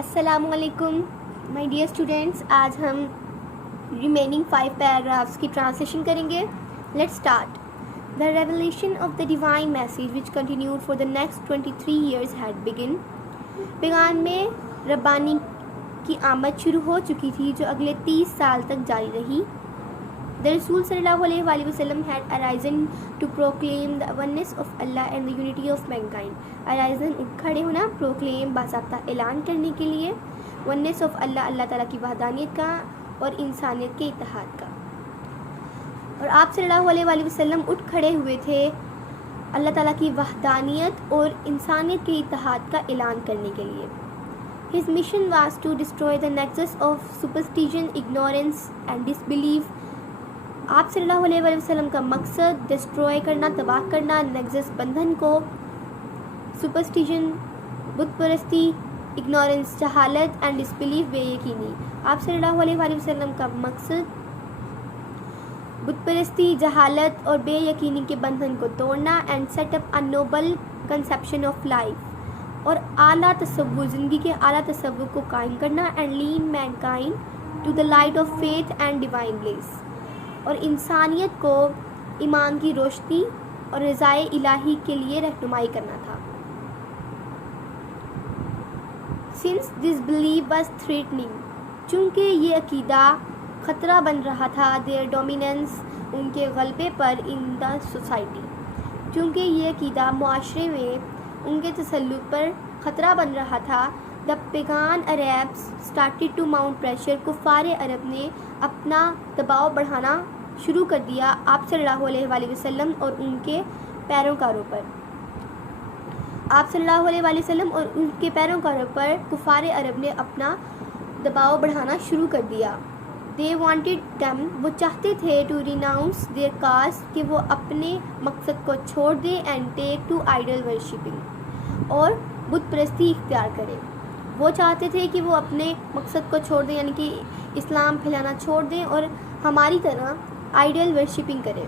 السلام علیکم my dear students. آج ہم ریمیننگ 5 پیراگرافس کی ٹرانسلیشن کریں گے. Let's start. The revelation of the divine message which continued for the next 23 years had begun. پیغام میں ربانی کی آمد شروع ہو چکی تھی جو اگلے 30 سال تک جاری رہی. The Rasul صلی اللہ علیہ وآلہ وسلم had arisen to proclaim the oneness of Allah and the unity of mankind. Arisen کھڑے ہونا, proclaim باضابطہ اعلان کرنے کے لیے, oneness of Allah اللہ تعالیٰ کی وحدانیت کا اور انسانیت کے اتحاد کا. اور آپ صلی اللہ علیہ وآلہ وسلم اٹھ کھڑے ہوئے تھے اللہ تعالیٰ کی وحدانیت اور انسانیت کے اتحاد کا اعلان کرنے کے لیے. His mission was to destroy the nexus of superstition, ignorance and disbelief. آپ صلی اللہ علیہ وسلم کا مقصد ڈسٹروائے کرنا, تباہ کرنا, نیکسس بندھن کو, سپرسٹیشن بت پرستی, اگنورنس جہالت, اینڈ ڈسبلیف بے یقینی. آپ صلی اللہ علیہ وسلم کا مقصد بت پرستی, جہالت اور بے یقینی کے بندھن کو توڑنا, and set up a noble conception of life, اور اعلیٰ تصور, زندگی کے اعلیٰ تصور کو قائم کرنا, and lean mankind to the light of faith and divine bliss, اور انسانیت کو ایمان کی روشنی اور رضائے الہی کے لیے رہنمائی کرنا تھا. Since this belief was threatening, چونکہ یہ عقیدہ خطرہ بن رہا تھا, their dominance, ان کے غلبے پر, in the society, چونکہ یہ عقیدہ معاشرے میں ان کے تسلط پر خطرہ بن رہا تھا, the pagan Arabs started to mount pressure, کفار عرب نے اپنا دباؤ بڑھانا شروع کر دیا آپ صلی اللہ علیہ وآلہ وسلم اور ان کے پیروکاروں پر. آپ صلی اللہ علیہ وآلہ وسلم اور ان کے پیروکاروں پر کفار عرب نے اپنا دباؤ بڑھانا شروع کر دیا. They wanted them, وہ چاہتے تھے, to renounce their cause, کہ وہ اپنے مقصد کو چھوڑ دیں, and take to idol worshipping, اور بت پرستی اختیار کریں. وہ چاہتے تھے کہ وہ اپنے مقصد کو چھوڑ دیں, یعنی کہ اسلام پھیلانا چھوڑ دیں اور ہماری طرح آئیڈل ورشپنگ کریں.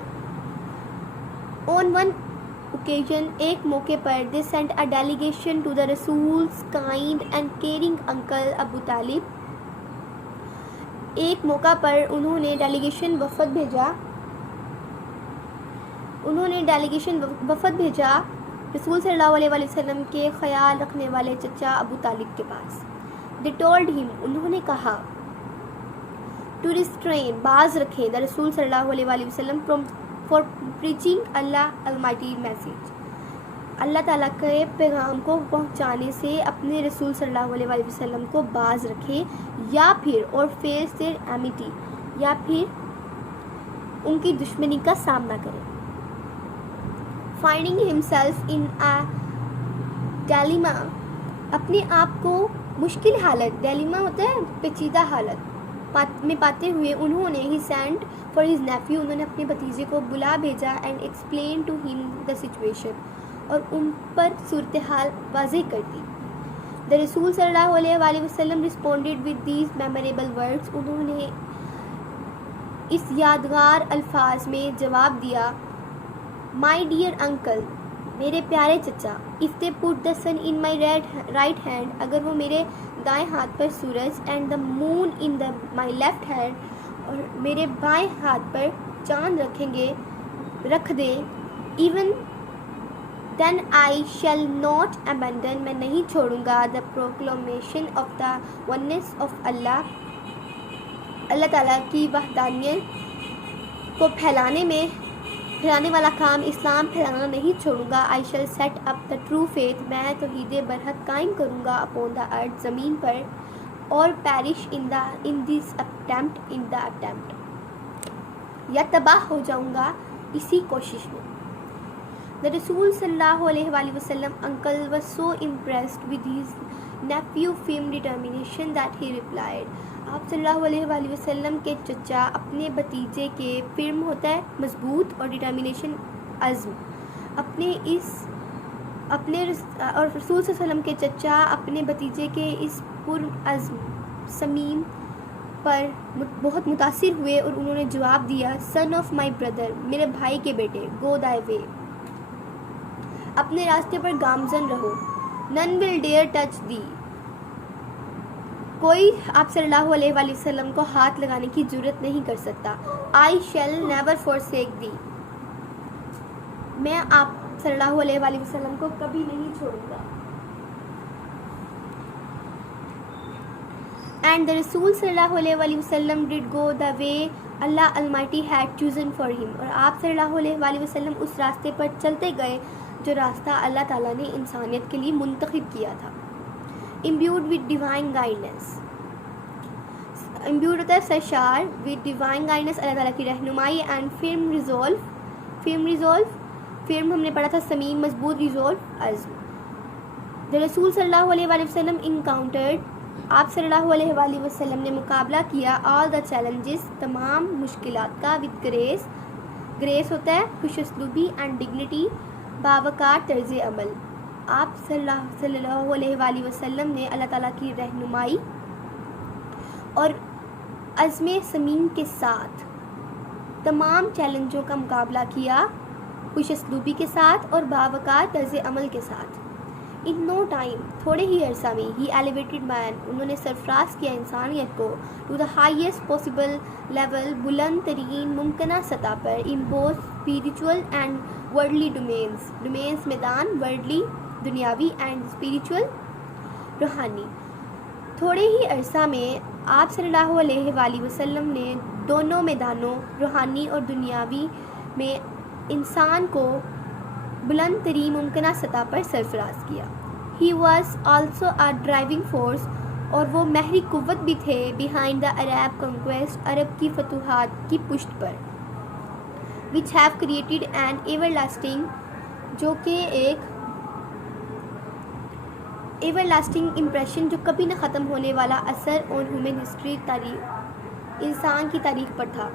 On one occasion, ایک موقع پر, they sent a delegation to the Rasul's kind and caring uncle ابو طالب. ایک موقع پر انہوں نے ڈیلیگیشن وفد بھیجا رسول صلی اللہ علیہ وآلہ وسلم کے خیال رکھنے والے چچا ابو طالب کے پاس. They told him, انہوں نے کہا, to restrain, باز رکھیں, the رسول صلی اللہ علیہ وآلہ وسلم for preaching Allah Almighty message, اللہ تعالیٰ کے پیغام کو پہنچانے سے اپنے رسول صلی اللہ علیہ وآلہ وسلم کو باز رکھیں, یا پھر اور face their enmity, یا پھر ان کی دشمنی کا سامنا کریں. Finding himself in a dilemma, اپنے آپ کو مشکل حالت, ڈیلیما ہوتا ہے پیچیدہ حالت میں پاتے ہوئے, انہوں نے he sent for his nephew, انہوں نے اپنے بھتیجے کو بلا بھیجا, and explained to him the situation, اور ان پر صورتحال واضح کر دی. The رسول صلی اللہ علیہ وآلہ وسلم responded with these memorable words, انہوں نے اس یادگار الفاظ میں جواب دیا, my dear uncle, میرے پیارے چچا, if they put the sun in my right hand, اگر وہ میرے دائیں ہاتھ پر سورج, and the moon in my left hand, اور میرے بائیں ہاتھ پر چاند رکھ دیں, even then I shall not abandon, میں نہیں چھوڑوں گا, the proclamation of the oneness of Allah, اللہ تعالیٰ کی وحدانیت کو پھیلانے والا کام, اسلام پھیلانا نہیں چھوڑوں گا. I shall set up the true faith, میں توحید برحق قائم کروں گا, upon the earth, زمین پر, اور perish in this attempt, یا تباہ ہو جاؤں گا اسی کوشش میں. The رسول صلی اللہ علیہ وآلہ وسلم uncle was so impressed with his nephew firm determination that he replied, آپ صلی اللہ علیہ وآلہ وسلم کے چچا اپنے بھتیجے کے, فرم ہوتا ہے مضبوط, اور ڈٹرمنیشن عزم, اور رسول صلی اللہ علیہ وسلم کے چچا اپنے بھتیجے کے اس پرعزم صمیم پر بہت متاثر ہوئے, اور انہوں نے جواب دیا, son of my brother, میرے بھائی کے بیٹے, go thy way, اپنے راستے پر گامزن رہو, none will dare touch thee, کوئی آپ صلی اللہ علیہ وآلہ وسلم کو ہاتھ لگانے کی جرت نہیں کر سکتا. I shall never forsake thee. میں آپ صلی اللہ علیہ وآلہ وسلم کو کبھی نہیں چھوڑوں گا. And the Rasul صلی اللہ علیہ وآلہ وسلم did go the way Allah Almighty had chosen for him. اور آپ صلی اللہ علیہ وآلہ وسلم اس راستے پر چلتے گئے جو راستہ اللہ تعالیٰ نے انسانیت کے لیے منتخب کیا تھا. Imbued with divine guidance. Imbued ہوتا ہے سرشار with divine guidance, اللہ تعالیٰ کی رہنمائی, and firm resolve. firm ہم نے پڑھا تھا سمیم, مضبوط, resolve, عزم. The Rasul صلی اللہ علیہ وآلہ وسلم encountered, آپ صلی اللہ علیہ وآلہ وسلم نے مقابلہ کیا all the challenges, تمام مشکلات کا, with grace ہوتا ہے خوش اسلوبی, and dignity, باوقار طرز عمل. آپ صلی اللہ علیہ وآلہ وسلم نے اللہ تعالیٰ کی رہنمائی اور عزم سمیم کے ساتھ تمام چیلنجوں کا مقابلہ کیا, خوش اسلوبی کے ساتھ اور باوقار طرز عمل کے ساتھ. ان نو ٹائم, تھوڑے ہی عرصہ میں, ہی ایلیویٹڈ مین, انہوں نے سرفراز کیا انسانیت کو, to the highest possible level, بلند ترین ممکنہ سطح پر, in both spiritual and worldly domains میدان, ورڈلی دنیاوی, اینڈ اسپریچول روحانی. تھوڑے ہی عرصہ میں آپ صلی اللہ علیہ وآلہ وسلم نے دونوں میدانوں روحانی اور دنیاوی میں انسان کو بلند ترین ممکنہ سطح پر سرفراز کیا. He was also a driving force, اور وہ محرک قوت بھی تھے, بیہائنڈ دا عرب کنکویسٹ, عرب کی فتوحات کی پشت پر, which have created an everlasting, جو کہ ایک ایور لاسٹنگ امپریشن, جو کبھی نہ ختم ہونے والا اثر آن ہیومن ہسٹری, انسان کی تاریخ پر تھا.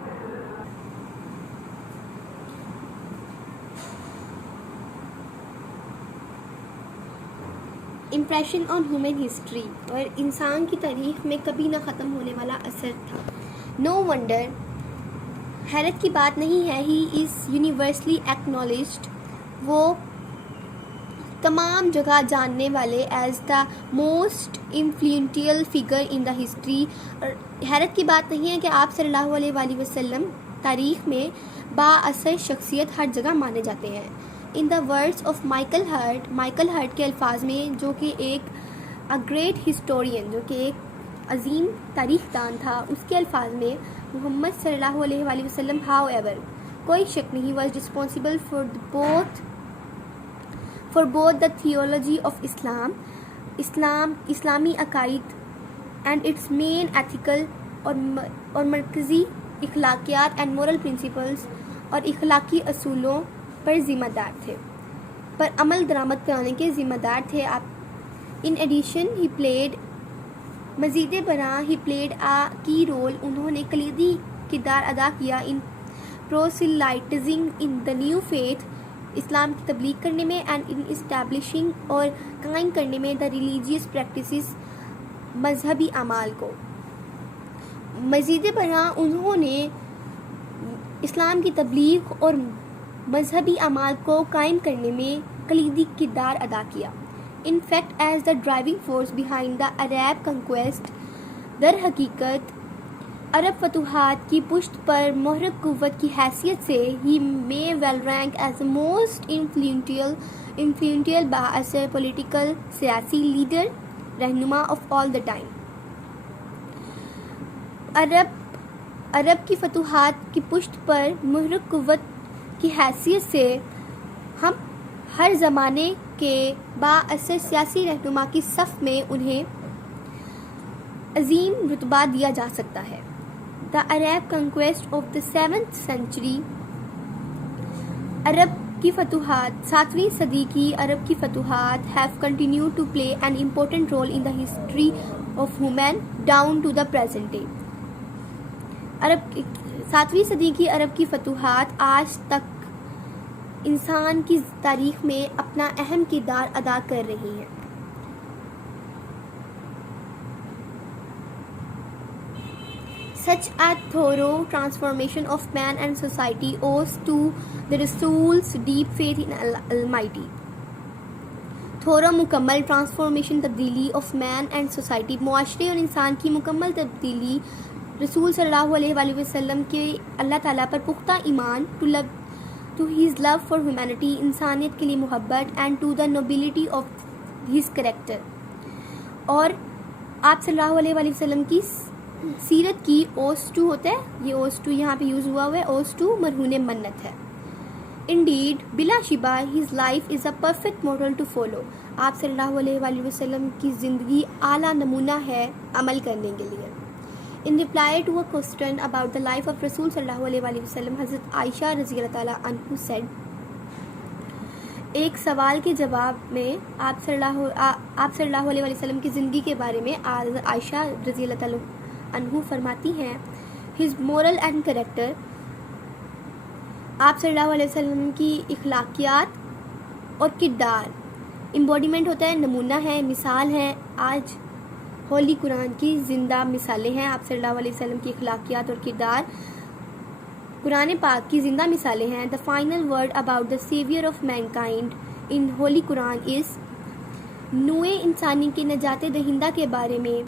امپریشن آن ہیومن ہسٹری, اور انسان کی تاریخ میں کبھی نہ ختم ہونے والا اثر تھا. نو ونڈر, حیرت کی بات نہیں ہے, ہی از یونیورسلی ایکنالجڈ, وہ تمام جگہ جاننے والے, as the most influential figure in the history. اور حیرت کی بات نہیں ہے کہ آپ صلی اللہ علیہ وآلہ وسلم تاریخ میں با اثر شخصیت ہر جگہ مانے جاتے ہیں. In the words of Michael Hart کے الفاظ میں, جو کہ ایک گریٹ ہسٹورین, جو کہ ایک عظیم تاریخ دان تھا, اس کے الفاظ میں, محمد صلی اللہ علیہ وآلہ وسلم ہاؤ ایور, کوئی شک نہیں, was responsible for both the theology of اسلامی عقائد اینڈ اٹس مین ایتھیکل, اور مرکزی اخلاقیات, اینڈ مورل پرنسپلز, اور اخلاقی اصولوں پر ذمہ دار تھے, پر عمل درآمد کرانے کے ذمہ دار تھے آپ. ان ایڈیشن ہی پلیڈ, مزید برآں, ہی پلیڈ آ کی رول, انہوں نے کلیدی کردار ادا کیا, ان پروسیلائٹزنگ ان دا نیو فیتھ, اسلام کی تبلیغ کرنے میں, اینڈ ان اسٹیبلشنگ, اور قائم کرنے میں, دا ریلیجیس پریکٹسز, مذہبی اعمال کو. مزید برآں انہوں نے اسلام کی تبلیغ اور مذہبی اعمال کو قائم کرنے میں کلیدی کردار ادا کیا. In fact as the driving force behind the Arab conquest, در حقیقت عرب فتوحات کی پشت پر محرک قوت کی حیثیت سے, he may well rank as the most influential بااثر پولیٹیکل, سیاسی لیڈر, رہنما آف آل دا ٹائم. عرب کی فتوحات کی پشت پر محرک قوت کی حیثیت سے ہم ہر زمانے کے بااثر سیاسی رہنما کی صف میں انہیں عظیم رتبہ دیا جا سکتا ہے. The Arab conquest of the 7th century, عرب کی فتوحات, 7ویں صدی کی عرب کی فتوحات, have continued to play an important role in the history of human down to the present day. 7ویں صدی کی عرب کی فتوحات آج تک انسان کی تاریخ میں اپنا اہم کردار ادا کر رہی ہیں. Such a thorough transformation of man and society owes to the Rasul's deep faith in Almighty. تھورا مکمل ٹرانسفارمیشن تبدیلی آف مین اینڈ سوسائٹی، معاشرے اور انسان کی مکمل تبدیلی رسول صلی اللہ علیہ وآلہ وسلم کے اللہ تعالیٰ پر پختہ ایمان، to his love for humanity, انسانیت کے لیے محبت، and to the nobility of his character, اور آپ صلی اللہ علیہ وآلہ وسلم کی سیرت کی اوس ٹو ہوتا ہے، یہ اوس ٹو یہاں پہ یوز ہوا ہوا ہے، اوس ٹو مرہون منت ہے. انڈیڈ بلا شبہ his life is a perfect model to follow, آپ صلی اللہ علیہ وآلہ وسلم کی زندگی اعلیٰ نمونہ ہے عمل کرنے کے لیے. In reply to a question about the life of رسول صلی اللہ علیہ وآلہ وسلم، حضرت عائشہ رضی اللہ تعالیٰ عنہ سیڈ، ایک سوال کے جواب میں آپ صلی اللہ علیہ وآلہ وسلم کی زندگی کے بارے میں عائشہ رضی اللہ تعالیٰ عنہ فرماتی ہیں، ہز مورل اینڈ کریکٹر، آپ صلی اللہ علیہ وسلم کی اخلاقیات اور کردار، امبوڈیمنٹ ہوتا ہے، نمونہ ہے، مثال ہے. آج ہولی قرآن کی زندہ مثالیں ہیں، آپ صلی اللہ علیہ وسلم کی اخلاقیات اور کردار قرآن پاک کی زندہ مثالیں ہیں. The final word about the saviour of mankind in holy Quran is, نوع انسانی کے نجات دہندہ کے بارے میں